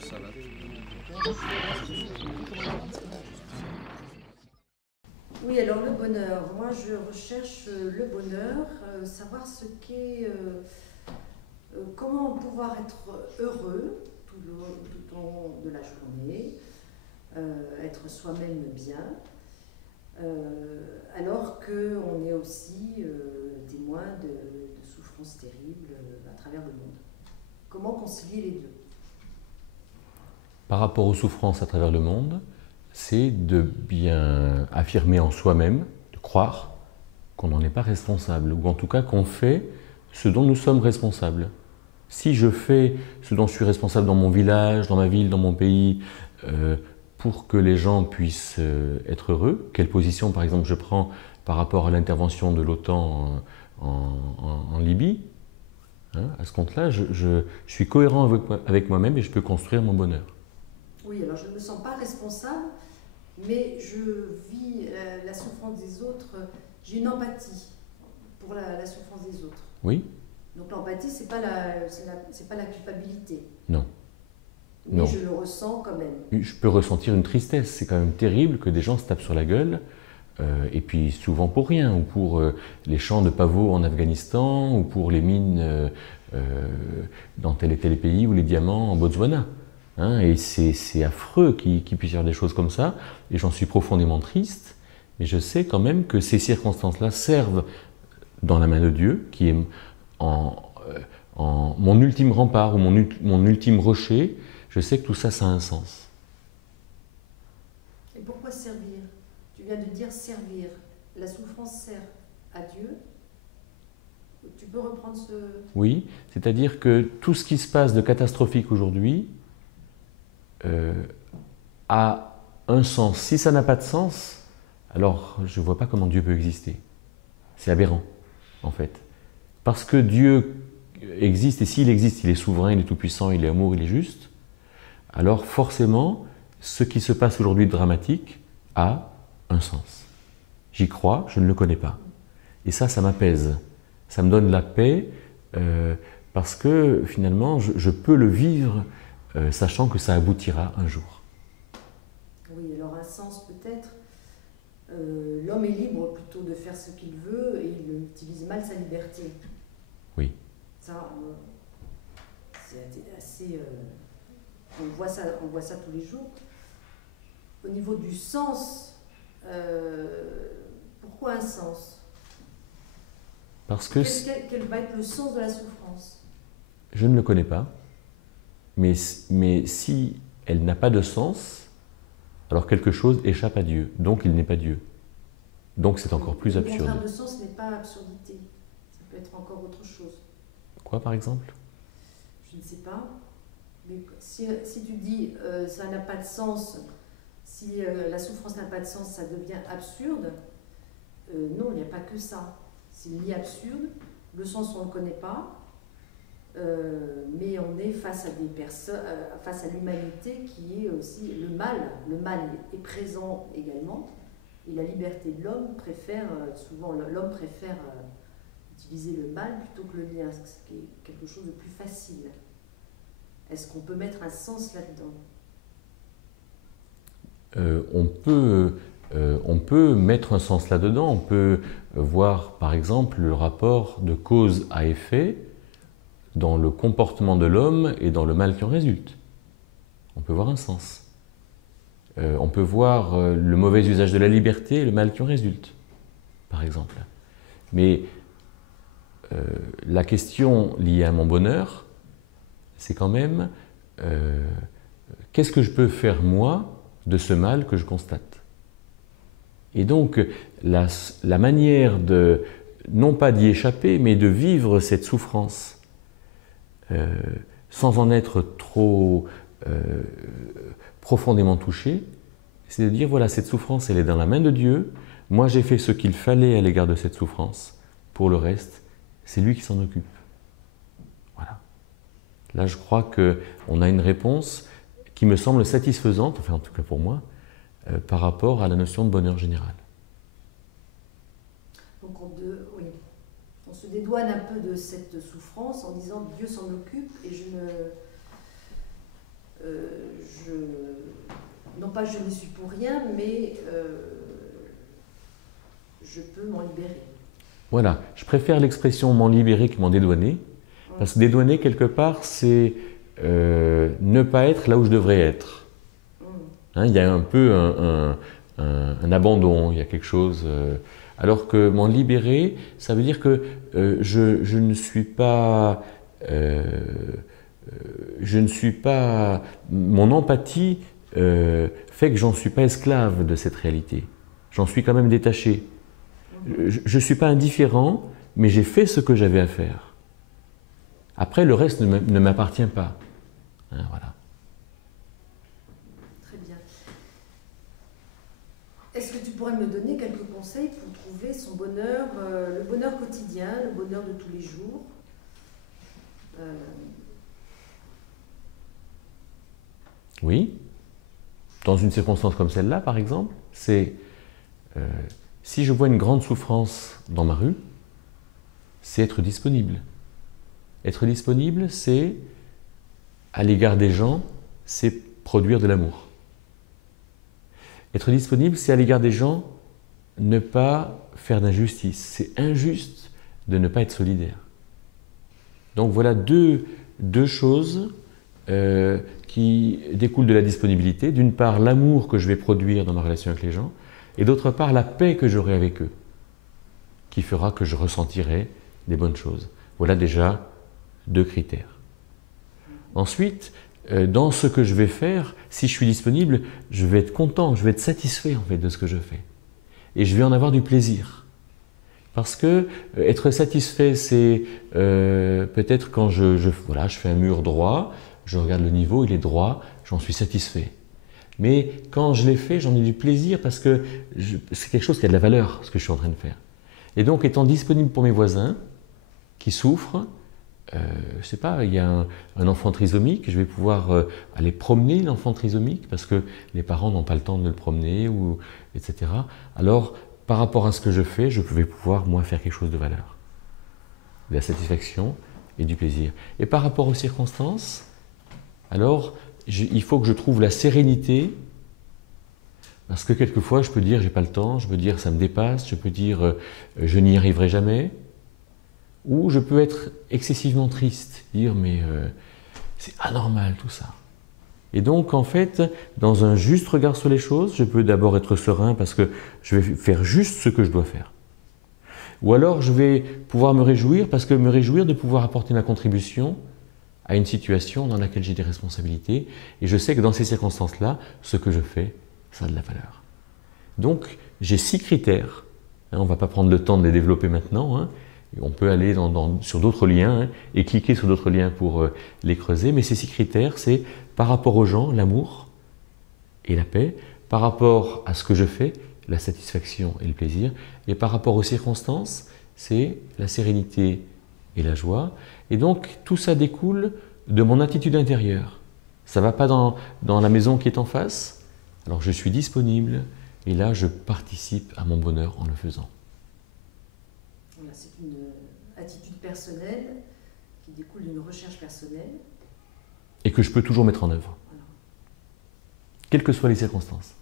Ça va. Oui, alors le bonheur. Moi, je recherche le bonheur, savoir ce qu'est, comment pouvoir être heureux tout au long de la journée, être soi-même bien, alors qu'on est aussi témoin de souffrances terribles à travers le monde. Comment concilier les deux? Par rapport aux souffrances à travers le monde, c'est de bien affirmer en soi-même, de croire qu'on n'en est pas responsable, ou en tout cas qu'on fait ce dont nous sommes responsables. Si je fais ce dont je suis responsable dans mon village, dans ma ville, dans mon pays, pour que les gens puissent être heureux, quelle position par exemple je prends par rapport à l'intervention de l'OTAN en Libye, hein, à ce compte-là, je suis cohérent avec moi-même et je peux construire mon bonheur. Oui, alors je ne me sens pas responsable, mais je vis la souffrance des autres. J'ai une empathie pour la souffrance des autres. Oui? Donc l'empathie, c'est pas c'est pas la culpabilité. Non. Mais Non. je le ressens quand même. Je peux ressentir une tristesse. C'est quand même terrible que des gens se tapent sur la gueule, et puis souvent pour rien, ou pour les champs de pavots en Afghanistan, ou pour les mines dans tel et tel pays, ou les diamants en Botswana. Hein, et c'est affreux qu'il puisse y avoir des choses comme ça, et j'en suis profondément triste, mais je sais quand même que ces circonstances-là servent dans la main de Dieu, qui est en mon ultime rempart, ou mon ultime rocher. Je sais que tout ça, ça a un sens. Et pourquoi servir? Tu viens de dire servir. La souffrance sert à Dieu. Tu peux reprendre ce... Oui, c'est-à-dire que tout ce qui se passe de catastrophique aujourd'hui a un sens. Si ça n'a pas de sens, alors je ne vois pas comment Dieu peut exister. C'est aberrant, en fait. Parce que Dieu existe, et s'il existe, il est souverain, il est tout-puissant, il est amour, il est juste, alors forcément, ce qui se passe aujourd'hui de dramatique a un sens. J'y crois, je ne le connais pas. Et ça m'apaise. Ça me donne la paix, parce que finalement, je peux le vivre, sachant que ça aboutira un jour. Oui, alors un sens peut-être. L'homme est libre plutôt de faire ce qu'il veut et il utilise mal sa liberté. Oui. Ça, c'est assez... on voit ça tous les jours. Au niveau du sens, pourquoi un sens? Parce que Quel va être le sens de la souffrance? je ne le connais pas, mais si elle n'a pas de sens, alors quelque chose échappe à Dieu, donc il n'est pas Dieu. Donc c'est encore plus absurde. Le contraire de sens n'est pas absurdité. Ça peut être encore autre chose. Quoi par exemple? Je ne sais pas. Mais si tu dis ça n'a pas de sens, si la souffrance n'a pas de sens, ça devient absurde. Non, il n'y a pas que ça. C'est ni absurde, le sens on ne le connaît pas, mais on est face à des personnes, face à l'humanité qui est aussi le mal. Le mal est présent également, et la liberté de l'homme préfère, souvent l'homme préfère utiliser le mal plutôt que le bien, ce qui est quelque chose de plus facile. Est-ce qu'on peut mettre un sens là-dedans? On peut mettre un sens là-dedans. On peut voir par exemple le rapport de cause à effet dans le comportement de l'homme et dans le mal qui en résulte. On peut voir un sens. On peut voir le mauvais usage de la liberté et le mal qui en résulte, par exemple. Mais la question liée à mon bonheur, c'est quand même qu'est-ce que je peux faire moi de ce mal que je constate? Et donc la manière de, non pas d'y échapper, mais de vivre cette souffrance sans en être trop profondément touché, c'est de dire voilà, cette souffrance elle est dans la main de Dieu, moi j'ai fait ce qu'il fallait à l'égard de cette souffrance, pour le reste, c'est lui qui s'en occupe. Voilà. Là je crois qu'on a une réponse qui me semble satisfaisante, enfin en tout cas pour moi, par rapport à la notion de bonheur général. Donc oui. On se dédouane un peu de cette souffrance en disant Dieu s'en occupe et non pas je n'y suis pour rien, mais je peux m'en libérer. Voilà, je préfère l'expression m'en libérer que m'en dédouaner, parce que dédouaner, quelque part, c'est ne pas être là où je devrais être. Hein, il y a un peu un abandon, il y a quelque chose... alors que m'en libérer, ça veut dire que je ne suis pas... Mon empathie fait que j'en suis pas esclave de cette réalité. J'en suis quand même détaché. Je ne suis pas indifférent, mais j'ai fait ce que j'avais à faire. Après, le reste ne m'appartient pas. Hein, voilà. Très bien. Est-ce que tu pourrais me donner quelques conseils pour trouver son bonheur, le bonheur quotidien, le bonheur de tous les jours? Oui. Dans une circonstance comme celle-là, par exemple, c'est si je vois une grande souffrance dans ma rue, c'est être disponible. Être disponible, c'est, à l'égard des gens, c'est produire de l'amour. Être disponible, c'est à l'égard des gens, ne pas faire d'injustice. C'est injuste de ne pas être solidaire. Donc voilà deux choses qui découlent de la disponibilité. D'une part, l'amour que je vais produire dans ma relation avec les gens, et d'autre part, la paix que j'aurai avec eux, qui fera que je ressentirai des bonnes choses. Voilà déjà 2 critères. Ensuite, dans ce que je vais faire, si je suis disponible, je vais être content, je vais être satisfait en fait de ce que je fais. Et je vais en avoir du plaisir. Parce que être satisfait, c'est peut-être quand je fais un mur droit, je regarde le niveau, il est droit, j'en suis satisfait. Mais quand je l'ai fait, j'en ai du plaisir parce que c'est quelque chose qui a de la valeur, ce que je suis en train de faire. Et donc, étant disponible pour mes voisins qui souffrent, je ne sais pas, il y a un enfant trisomique, je vais pouvoir aller promener l'enfant trisomique parce que les parents n'ont pas le temps de le promener, etc. Alors, par rapport à ce que je fais, je vais pouvoir, moi, faire quelque chose de valeur. De la satisfaction et du plaisir. Et par rapport aux circonstances, alors, il faut que je trouve la sérénité, parce que quelquefois, je peux dire j'ai pas le temps, je peux dire ça me dépasse, je peux dire je n'y arriverai jamais, ou je peux être excessivement triste, dire mais c'est anormal tout ça. Et donc, en fait, dans un juste regard sur les choses, je peux d'abord être serein parce que je vais faire juste ce que je dois faire. Ou alors, je vais pouvoir me réjouir parce que me réjouir de pouvoir apporter ma contribution à une situation dans laquelle j'ai des responsabilités. Et je sais que dans ces circonstances-là, ce que je fais, ça a de la valeur. Donc, j'ai 6 critères. On ne va pas prendre le temps de les développer maintenant. Hein. On peut aller sur d'autres liens et cliquer sur d'autres liens pour les creuser. Mais ces 6 critères, c'est par rapport aux gens, l'amour et la paix. Par rapport à ce que je fais, la satisfaction et le plaisir. Et par rapport aux circonstances, c'est la sérénité et la joie. Et donc, tout ça découle de mon attitude intérieure. Ça ne va pas dans la maison qui est en face. Alors, je suis disponible et là, je participe à mon bonheur en le faisant. Voilà, c'est une attitude personnelle qui découle d'une recherche personnelle. Et que je peux toujours mettre en œuvre, Voilà. quelles que soient les circonstances.